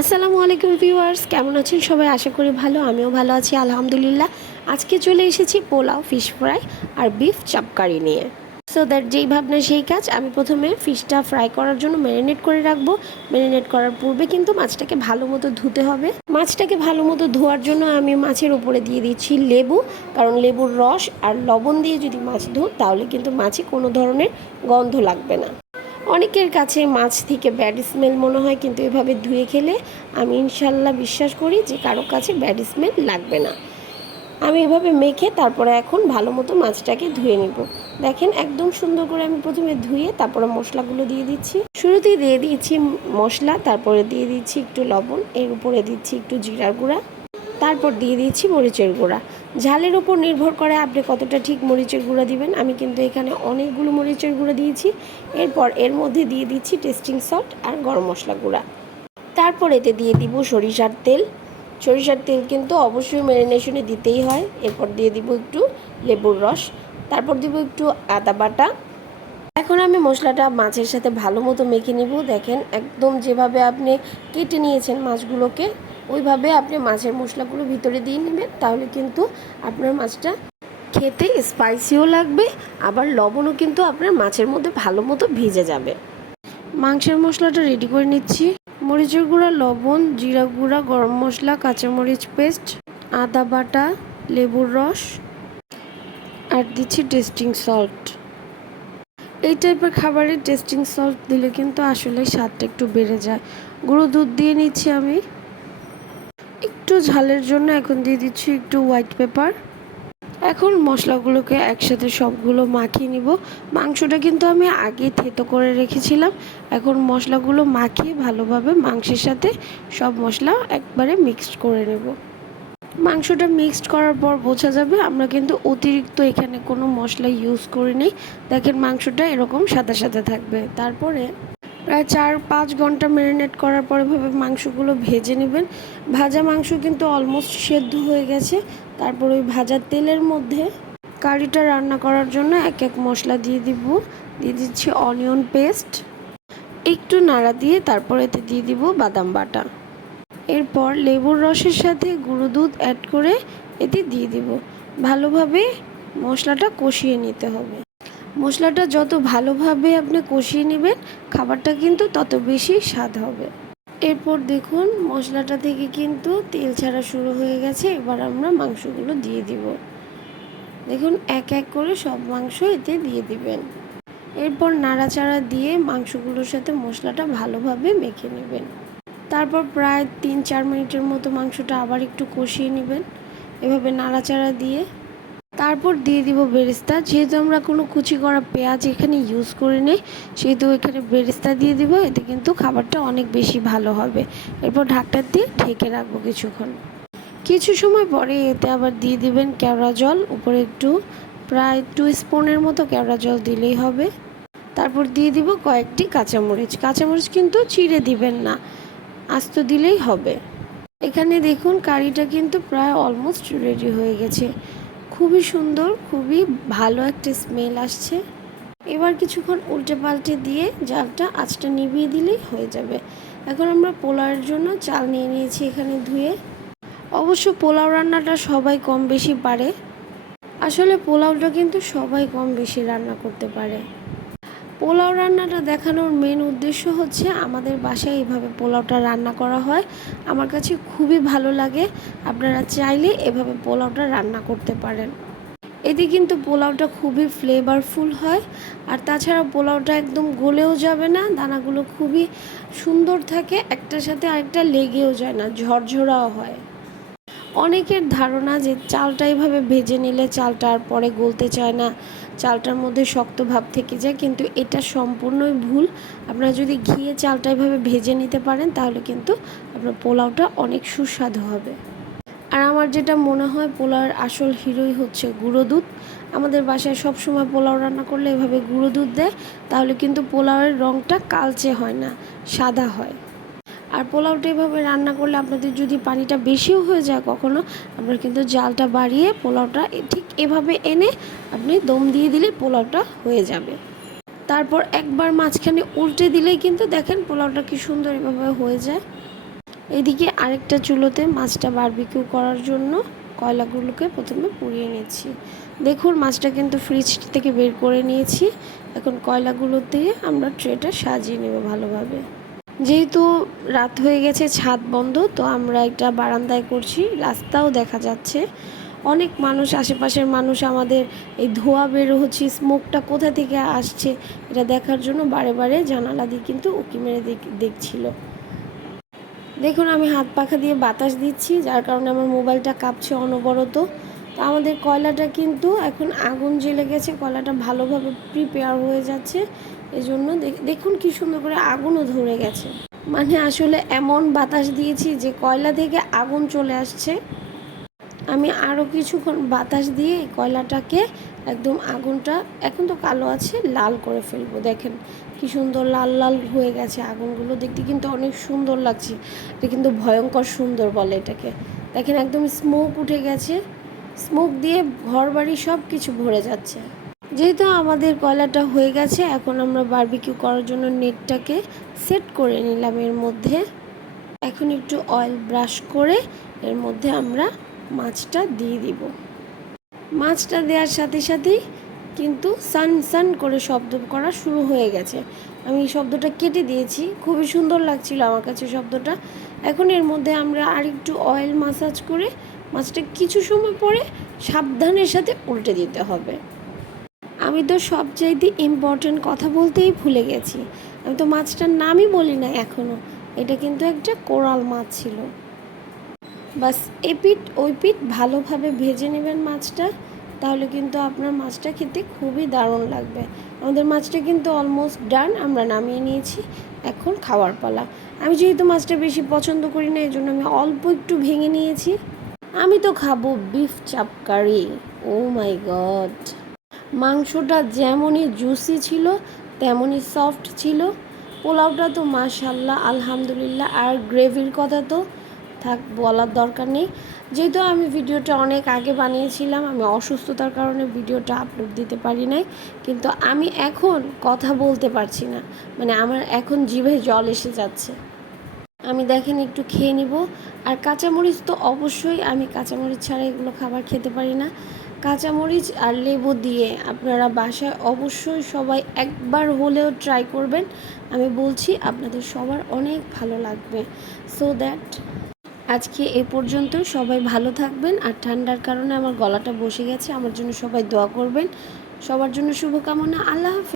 আসসালামু আলাইকুম ভিউয়ার্স, কেমন আছেন সবাই? আশা করি ভালো। আমিও ভালো আছি আলহামদুলিল্লাহ। আজকে চলে এসেছি পোলাও, ফিশ ফ্রাই আর বিফ চাপ কারি নিয়ে। সো দ্যাট যেই ভাবনা সেই কাজ। আমি প্রথমে ফিশটা ফ্রাই করার জন্য ম্যারিনেট করে রাখবো। ম্যারিনেট করার পূর্বে কিন্তু মাছটাকে ভালো মতো ধুতে হবে। মাছটাকে ভালো মতো ধোয়ার জন্য আমি মাছের উপরে দিয়ে দিচ্ছি লেবু, কারণ লেবুর রস আর লবণ দিয়ে যদি মাছ ধো তাহলে কিন্তু মাছে কোনো ধরনের গন্ধ লাগবে না। অনেকের কাছে মাছ থেকে ব্যাড স্মেল মনে হয়, কিন্তু এভাবে ধুয়ে খেলে আমি ইনশাল্লাহ বিশ্বাস করি যে কারো কাছে ব্যাড স্মেল লাগবে না। আমি এভাবে মেখে তারপরে এখন ভালো মতো মাছটাকে ধুয়ে নেব। দেখেন একদম সুন্দর করে আমি প্রথমে ধুয়ে তারপরে মশলাগুলো দিয়ে দিচ্ছি। শুরুতেই দিয়ে দিচ্ছি মশলা, তারপরে দিয়ে দিচ্ছি একটু লবণ, এর উপরে দিচ্ছি একটু জিরার গুঁড়া, তারপর দিয়ে দিচ্ছি মরিচের গুঁড়া। ঝালের উপর নির্ভর করে আপনি কতটা ঠিক মরিচের গুঁড়া দিবেন। আমি কিন্তু এখানে অনেকগুলো মরিচের গুঁড়া দিয়েছি। এরপর এর মধ্যে দিয়ে দিচ্ছি টেস্টিং সল্ট আর গরম মশলা গুঁড়া। তারপর এতে দিয়ে দিব সরিষার তেল। সরিষার তেল কিন্তু অবশ্যই ম্যারিনেশনে দিতেই হয়। এরপর দিয়ে দিব একটু লেবুর রস, তারপর দিব একটু আদা বাটা। এখন আমি মশলাটা মাছের সাথে ভালো মতো মেখে নিব। দেখেন একদম যেভাবে আপনি কেটে নিয়েছেন মাছগুলোকে, ওইভাবে আপনি মাছের মশলাগুলো ভিতরে দিয়ে নেবেন। তাহলে কিন্তু আপনার মাছটা খেতে স্পাইসিও লাগবে, আবার লবণও কিন্তু আপনার মাছের মধ্যে ভালো মতো ভিজে যাবে। মাংসের মশলাটা রেডি করে নিচ্ছি। মরিচের গুঁড়া, লবণ, জিরা গুঁড়া, গরম মশলা, কাঁচামরিচ পেস্ট, আদা বাটা, লেবুর রস আর দিচ্ছি টেস্টিং সল্ট। এই টাইপের খাবারে টেস্টিং সল্ট দিলে কিন্তু আসলে স্বাদটা একটু বেড়ে যায়। গুঁড়ো দুধ দিয়ে নিচ্ছি আমি একটু ঝালের জন্য। এখন দিয়ে দিচ্ছি একটু হোয়াইট পেপার। এখন মশলাগুলোকে একসাথে সবগুলো মাখিয়ে নিব। মাংসটা কিন্তু আমি আগে থেতো করে রেখেছিলাম। এখন মশলাগুলো মাখিয়ে ভালোভাবে মাংসের সাথে সব মশলা একবারে মিক্সড করে নেব। মাংসটা মিক্সড করার পর বোঝা যাবে আমরা কিন্তু অতিরিক্ত এখানে কোনো মশলা ইউজ করিনি। দেখেন মাংসটা এরকম সাদা সাদা থাকবে। তারপরে প্রায় 4-5 ঘন্টা ম্যারিনেট করার পরে ভাবে মাংসগুলো ভেজে নেবেন। ভাজা মাংস কিন্তু অলমোস্ট সেদ্ধ হয়ে গেছে। তারপর ওই ভাজা তেলের মধ্যে কারিটা রান্না করার জন্য এক এক মশলা দিয়ে দিচ্ছি অনিয়ন পেস্ট, একটু নাড়া দিয়ে তারপর এতে দিয়ে দিব বাদাম বাটা। এরপর লেবুর রসের সাথে গুঁড়ো দুধ অ্যাড করে এতে দিয়ে দিব। ভালোভাবে মশলাটা কষিয়ে নিতে হবে। মশলাটা যত ভালোভাবে আপনি কষিয়ে নেবেন, খাবারটা কিন্তু তত বেশি স্বাদ হবে। এরপর দেখুন মশলাটা থেকে কিন্তু তেল ছাড়া শুরু হয়ে গেছে। এবার আমরা মাংসগুলো দিয়ে দিব। দেখুন এক এক করে সব মাংস এতে দিয়ে দিবেন। এরপর নাড়াচাড়া দিয়ে মাংসগুলোর সাথে মশলাটা ভালোভাবে মেখে নেবেন। তারপর প্রায় 3-4 মিনিটের মতো মাংসটা আবার একটু কষিয়ে নেবেন এভাবে নাড়াচাড়া দিয়ে। তারপর দিয়ে দিব বেরেস্তা। যেহেতু আমরা কোনো কুচি করা পেঁয়াজ এখানে ইউজ করি নি, সেহেতু এখানে বেরেস্তা দিয়ে দিব। এতে কিন্তু খাবারটা অনেক বেশি ভালো হবে। এরপর ঢাকটা দিয়ে ঢেকে রাখবো কিছুক্ষণ। কিছু সময় পরে এতে আবার দিয়ে দিবেন কেওড়া জল উপরে একটু, প্রায় 2 স্পুনের মতো কেওড়া জল দিলেই হবে। তারপর দিয়ে দিব কয়েকটি কাঁচামরিচ। কাঁচামরিচ কিন্তু চিড়ে দিবেন না, আস্ত দিলেই হবে। এখানে দেখুন কারিটা কিন্তু প্রায় অলমোস্ট রেডি হয়ে গেছে। খুবই সুন্দর, খুবই ভালো একটা স্মেল আসছে। এবার কিছুক্ষণ উল্টে পাল্টে দিয়ে জালটা আঁচটা নিভিয়ে দিলেই হয়ে যাবে। এখন আমরা পোলাওয়ের জন্য চাল নিয়ে নিয়েছি এখানে ধুয়ে। অবশ্য পোলাও রান্নাটা সবাই কম বেশি পারে। আসলে পোলাওটা কিন্তু সবাই কম বেশি রান্না করতে পারে। পোলাও রান্নাটা দেখানোর মেন উদ্দেশ্য হচ্ছে আমাদের বাসায় এইভাবে পোলাওটা রান্না করা হয়। আমার কাছে খুবই ভালো লাগে। আপনারা চাইলে এভাবে পোলাওটা রান্না করতে পারেন। এতে কিন্তু পোলাওটা খুবই ফ্লেভারফুল হয়। আর তাছাড়া পোলাওটা একদম গলেও যাবে না, দানাগুলো খুবই সুন্দর থাকে, একটার সাথে আরেকটা লেগেও যায় না, ঝরঝরাও হয়। অনেকের ধারণা যে চালটা এভাবে ভেজে নিলে চালটা আর পরে গলতে চায় না, চালটার মধ্যে শক্ত ভাব থেকে যায়, কিন্তু এটা সম্পূর্ণই ভুল। আপনারা যদি ঘিয়ে চালটা এভাবে ভেজে নিতে পারেন তাহলে কিন্তু আপনার পোলাওটা অনেক সুস্বাদু হবে। আর আমার যেটা মনে হয় পোলাওয়ের আসল হিরোই হচ্ছে গুঁড়ো দুধ। আমাদের বাসায় সব সময় পোলাও রান্না করলে এভাবে গুঁড়ো দুধ দেয়, তাহলে কিন্তু পোলাওয়ের রঙটা কালচে হয় না, সাদা হয়। আর পোলাওটা এভাবে রান্না করলে আপনাদের যদি পানিটা বেশিও হয়ে যায় কখনো, আপনারা কিন্তু জালটা বাড়িয়ে পোলাওটা ঠিক এভাবে এনে আপনি দম দিয়ে দিলে পোলাওটা হয়ে যাবে। তারপর একবার মাঝখানে উল্টে দিলেই কিন্তু দেখেন পোলাওটা কি সুন্দর এভাবে হয়ে যায়। এদিকে আরেকটা চুলোতে মাছটা বারবিকিউ করার জন্য কয়লাগুলোকে প্রথমে পুড়িয়ে নিচ্ছি। দেখুন মাছটা কিন্তু ফ্রিজ থেকে বের করে নিয়েছি। এখন কয়লাগুলো দিয়ে আমরা ট্রেটা সাজিয়ে নেব ভালোভাবে। যেহেতু রাত হয়ে গেছে, ছাদ বন্ধ, তো আমরা একটা বারান্দায় করছি, রাস্তাও দেখা যাচ্ছে। অনেক মানুষ, আশেপাশের মানুষ আমাদের এই ধোঁয়া বের হচ্ছে, স্মোকটা কোথা থেকে আসছে এটা দেখার জন্য বারে বারে জানালা দিয়ে কিন্তু উঁকি মেরে দেখছিল। দেখুন আমি হাত পাখা দিয়ে বাতাস দিচ্ছি, যার কারণে আমার মোবাইলটা কাঁপছে অনবরত। তো আমাদের কয়লাটা কিন্তু এখন আগুন জ্বলে গেছে, কয়লাটা ভালোভাবে প্রিপেয়ার হয়ে যাচ্ছে। এজন্য দেখুন কি সুন্দর করে আগুনও ধরে গেছে। মানে আসলে এমন বাতাস দিয়েছি যে কয়লা থেকে আগুন চলে আসছে। আমি আরও কিছুক্ষণ বাতাস দিয়ে কয়লাটাকে একদম আগুনটা এখন তো কালো আছে, লাল করে ফেলবো। দেখেন কি সুন্দর লাল লাল হয়ে গেছে আগুনগুলো, দেখতে কিন্তু অনেক সুন্দর লাগছে। এটা কিন্তু ভয়ঙ্কর সুন্দর বলে এটাকে। দেখেন একদম স্মোক উঠে গেছে, স্মোক দিয়ে ঘর বাড়ি সব কিছু ভরে যাচ্ছে। যেহেতু আমাদের কয়লাটা হয়ে গেছে, এখন আমরা বারবিকিউ করার জন্য নেটটাকে সেট করে নিলাম এর মধ্যে। এখন একটু অয়েল ব্রাশ করে এর মধ্যে আমরা মাছটা দিয়ে দিব। মাছটা দেওয়ার সাথে সাথেই কিন্তু সান সান করে শব্দ করা শুরু হয়ে গেছে। আমি শব্দটা কেটে দিয়েছি, খুবই সুন্দর লাগছিল আমার কাছে শব্দটা। এখন এর মধ্যে আমরা আরেকটু অয়েল মাসাজ করে মাছটা কিছু সময় পরে সাবধানের সাথে উল্টে দিতে হবে। আমি তো সবচাইতে ইম্পর্টেন্ট কথা বলতেই ভুলে গেছি, আমি তো মাছটার নামই বলি না এখনও। এটা কিন্তু একটা কোরাল মাছ ছিল। বাস এপিঠ ওই পিঠ ভালোভাবে ভেজে নেবেন মাছটা, তাহলে কিন্তু আপনার মাছটা খেতে খুবই দারুণ লাগবে। আমাদের মাছটা কিন্তু অলমোস্ট ডান, আমরা নামিয়ে নিয়েছি, এখন খাওয়ার পালা। আমি যেহেতু মাছটা বেশি পছন্দ করি না, এই জন্য আমি অল্প একটু ভেঙে নিয়েছি। আমি তো খাবো বিফ চাপ কারি। ও মাই গড! মাংসটা যেমনই জুসি ছিল তেমনই সফট ছিল। পোলাওটা তো মাশাল্লাহ আলহামদুলিল্লাহ। আর গ্রেভির কথা তো থাক বলার দরকার নেই। যেহেতু আমি ভিডিওটা অনেক আগে বানিয়েছিলাম, আমি অসুস্থতার কারণে ভিডিওটা আপলোড দিতে পারি নাই, কিন্তু আমি এখন কথা বলতে পারছি না, মানে আমার এখন জিভে জল এসে যাচ্ছে। আমি দেখেন একটু খেয়ে নিব। আর কাঁচামরিচ তো অবশ্যই, আমি কাঁচামরিচ ছাড়া এগুলো খাবার খেতে পারি না। কাঁচামরিচ আর লেবু দিয়ে আপনারা বাসায় অবশ্যই সবাই একবার হলেও ট্রাই করবেন। আমি বলছি আপনাদের সবার অনেক ভালো লাগবে। সো দ্যাট আজকে এ পর্যন্ত, সবাই ভালো থাকবেন। আর ঠান্ডার কারণে আমার গলাটা বসে গেছে, আমার জন্য সবাই দোয়া করবেন। সবার জন্য শুভকামনা। আল্লাহ হাফেজ।